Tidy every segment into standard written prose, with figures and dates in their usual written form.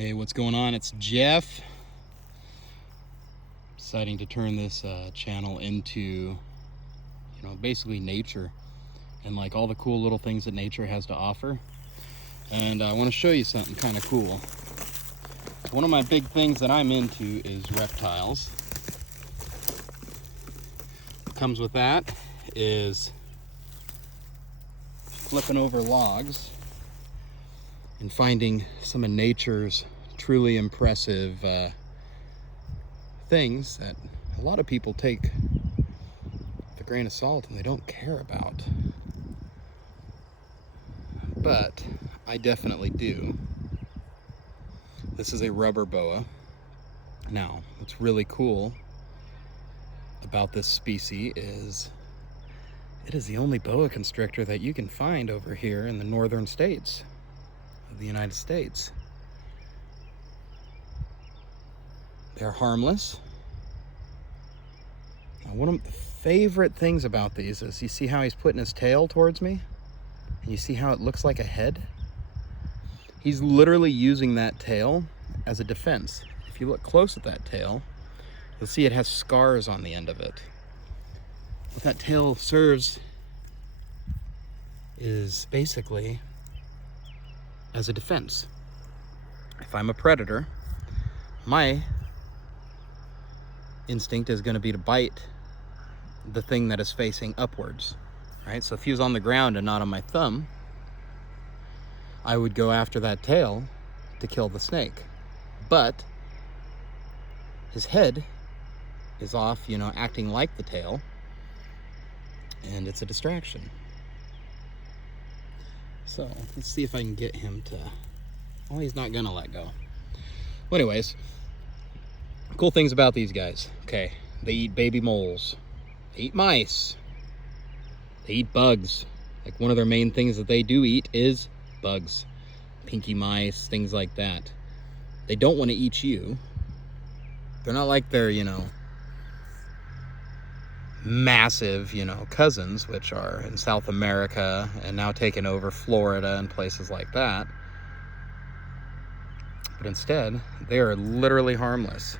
Hey, what's going on? It's Jeff. Deciding to turn this channel into, basically nature and like all the cool little things that nature has to offer. And I want to show you something kind of cool. One of my big things that I'm into is reptiles. What comes with that is flipping over logs and finding some of nature's truly impressive things that a lot of people take with a grain of salt and they don't care about. But I definitely do. This is a rubber boa. Now, what's really cool about this species is it is the only boa constrictor that you can find over here in the northern states of the United States. They're harmless. Now, one of the favorite things about these is you see how he's putting his tail towards me? And you see how it looks like a head? He's literally using that tail as a defense. If you look close at that tail, you'll see it has scars on the end of it. What that tail serves is basically as a defense. If I'm a predator, my instinct is going to be to bite the thing that is facing upwards, right? So if he was on the ground and not on my thumb, I would go after that tail to kill the snake. But his head is off, acting like the tail, and it's a distraction. So let's see if I can get him to, well, he's not gonna let go. Well, anyways, cool things about these guys. Okay, they eat baby moles, they eat mice, they eat bugs. Like one of their main things that they do eat is bugs, pinky mice, things like that. They don't want to eat you. They're not like their, massive, cousins, which are in South America and now taking over Florida and places like that. But instead, they are literally harmless.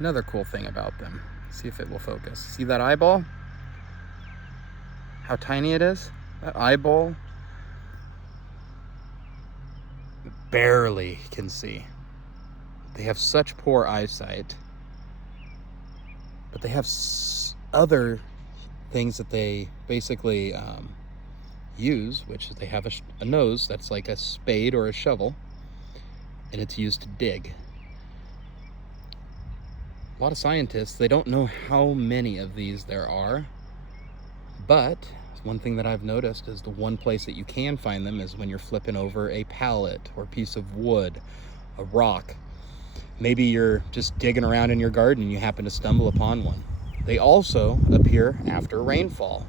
Another cool thing about them, see if it will focus. See that eyeball? How tiny it is? That eyeball barely can see. They have such poor eyesight, but they have other things that they basically use, which is they have a nose that's like a spade or a shovel, and it's used to dig. A lot of scientists, they don't know how many of these there are, but one thing that I've noticed is the one place that you can find them is when you're flipping over a pallet or piece of wood, a rock. Maybe you're just digging around in your garden and you happen to stumble upon one. They also appear after rainfall.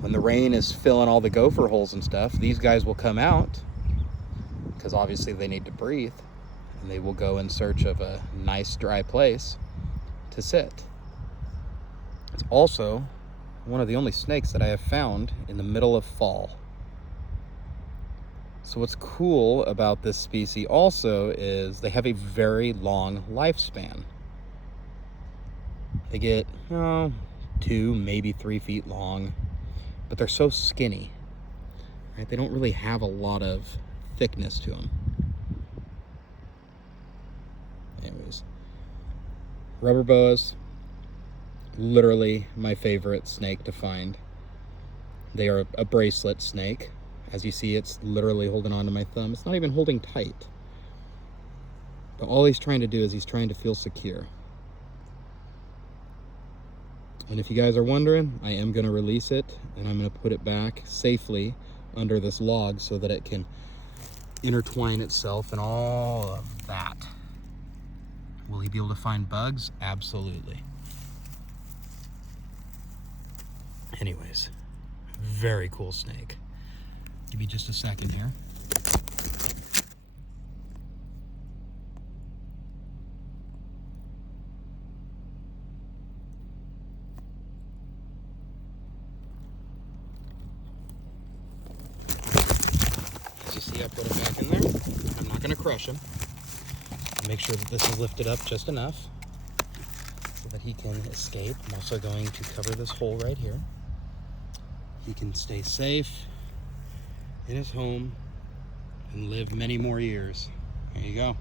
When the rain is filling all the gopher holes and stuff, these guys will come out because obviously they need to breathe, and they will go in search of a nice dry place to sit. It's also one of the only snakes that I have found in the middle of fall. So what's cool about this species also is they have a very long lifespan. They get 2, maybe 3 feet long, but they're so skinny, right? They don't really have a lot of thickness to them. Anyways, rubber boas, literally my favorite snake to find. They are a bracelet snake. As you see, it's literally holding on to my thumb. It's not even holding tight. But all he's trying to do is he's trying to feel secure. And if you guys are wondering, I am going to release it, and I'm going to put it back safely under this log so that it can intertwine itself and all of that. Will he be able to find bugs? Absolutely. Anyways, very cool snake. Give me just a second here. As you see, I put him back in there. I'm not going to crush him. Make sure that this is lifted up just enough so that he can escape. I'm also going to cover this hole right here. He can stay safe in his home and live many more years. There you go.